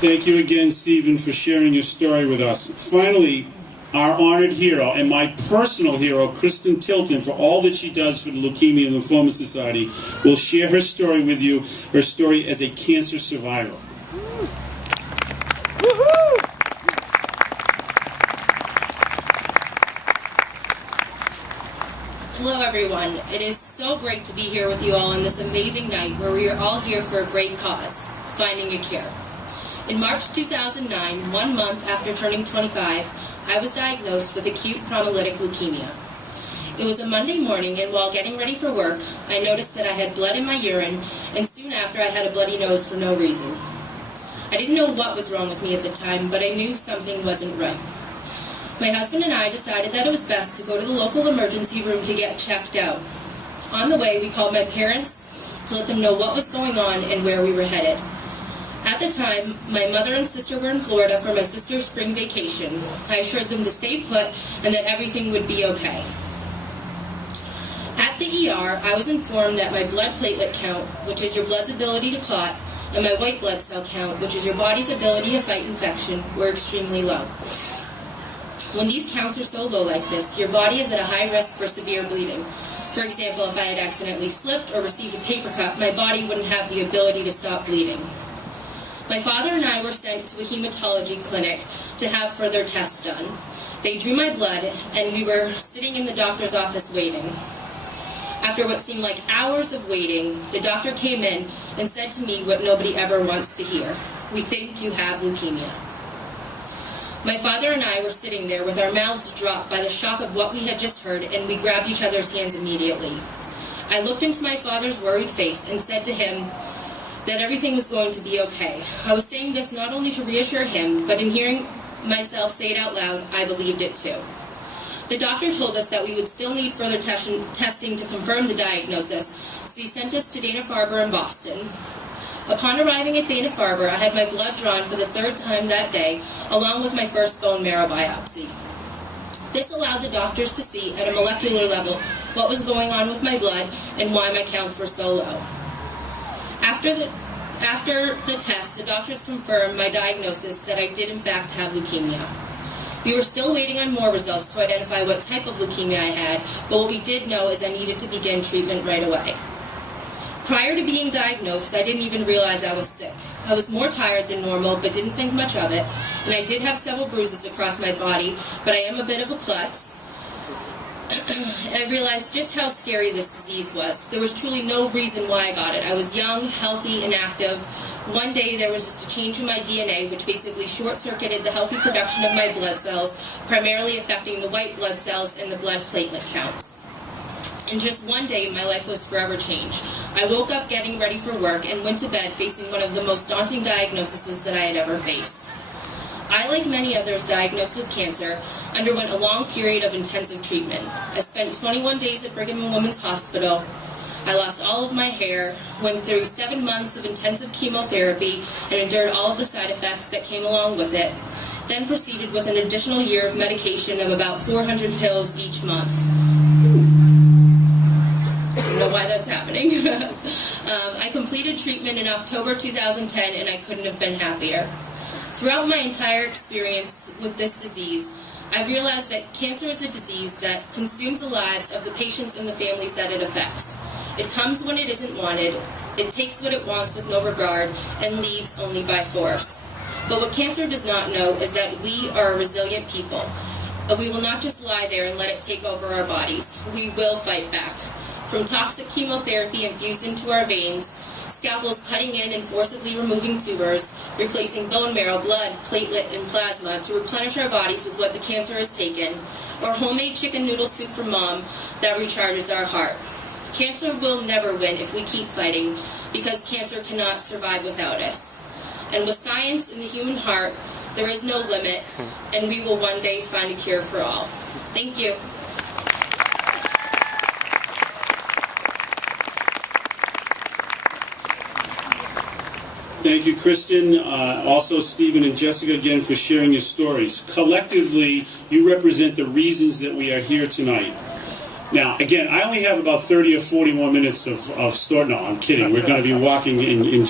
Thank you again, Stephen, for sharing your story with us. Finally, our honored hero and my personal hero, Kristen Tilton, for all that she does for the Leukemia and Lymphoma Society, will share her story with you, her story as a cancer survivor. Hello everyone. It is so great to be here with you all on this amazing night where we are all here for a great cause, finding a cure. In March 2009, 1 month after turning 25, I was diagnosed with acute promyelolytic leukemia. It was a Monday morning, and while getting ready for work, I noticed that I had blood in my urine, and soon after I had a bloody nose for no reason. I didn't know what was wrong with me at the time, but I knew something wasn't right. My husband and I decided that it was best to go to the local emergency room to get checked out. On the way, we called my parents to let them know what was going on and where we were headed. At the time, my mother and sister were in Florida for my sister's spring vacation. I assured them to stay put and that everything would be okay. At the ER, I was informed that my blood platelet count, which is your blood's ability to clot, and my white blood cell count, which is your body's ability to fight infection, were extremely low. When these counts are so low like this, your body is at a high risk for severe bleeding. For example, if I had accidentally slipped or received a paper cut, my body wouldn't have the ability to stop bleeding. My father and I were sent to a hematology clinic to have further tests done. They drew my blood, and we were sitting in the doctor's office waiting. After what seemed like hours of waiting, the doctor came in and said to me what nobody ever wants to hear. "We think you have leukemia." My father and I were sitting there with our mouths dropped by the shock of what we had just heard, and we grabbed each other's hands immediately. I looked into my father's worried face and said to him that everything was going to be okay. I was saying this not only to reassure him, but in hearing myself say it out loud, I believed it too. The doctor told us that we would still need further testing to confirm the diagnosis, so he sent us to Dana-Farber in Boston. Upon arriving at Dana-Farber, I had my blood drawn for the 3rd time that day, along with my first bone marrow biopsy. This allowed the doctors to see at a molecular level what was going on with my blood and why my counts were so low. After the test, the doctors confirmed my diagnosis that I did in fact have leukemia. We were still waiting on more results to identify what type of leukemia I had, but what we did know is I needed to begin treatment right away. Prior to being diagnosed, I didn't even realize I was sick. I was more tired than normal, but didn't think much of it, and I did have several bruises across my body, but I am a bit of a klutz. I realized just how scary this disease was. There was truly no reason why I got it. I was young, healthy, and active. One day there was just a change in my DNA, which basically short-circuited the healthy production of my blood cells, primarily affecting the white blood cells and the blood platelet counts. In just one day, my life was forever changed. I woke up getting ready for work and went to bed facing one of the most daunting diagnoses that I had ever faced. I, like many others diagnosed with cancer, underwent a long period of intensive treatment. I spent 21 days at Brigham and Women's Hospital. I lost all of my hair, went through 7 months of intensive chemotherapy, and endured all of the side effects that came along with it, then proceeded with an additional year of medication of about 400 pills each month. I don't know why that's happening. I completed treatment in October 2010, and I couldn't have been happier. Throughout my entire experience with this disease, I've realized that cancer is a disease that consumes the lives of the patients and the families that it affects. It comes when it isn't wanted, it takes what it wants with no regard, and leaves only by force. But what cancer does not know is that we are a resilient people. We will not just lie there and let it take over our bodies. We will fight back. From toxic chemotherapy infused into our veins, scalpels cutting in and forcibly removing tumors, replacing bone marrow, blood, platelet, and plasma to replenish our bodies with what the cancer has taken, or homemade chicken noodle soup from mom that recharges our heart. Cancer will never win if we keep fighting, because cancer cannot survive without us. And with science in the human heart, there is no limit, and we will one day find a cure for all. Thank you. Thank you, Kristen. Also, Stephen and Jessica, again, for sharing your stories. Collectively, you represent the reasons that we are here tonight. Now, again, I only have about 30 or 40 more minutes of story. No, I'm kidding. We're going to be walking in just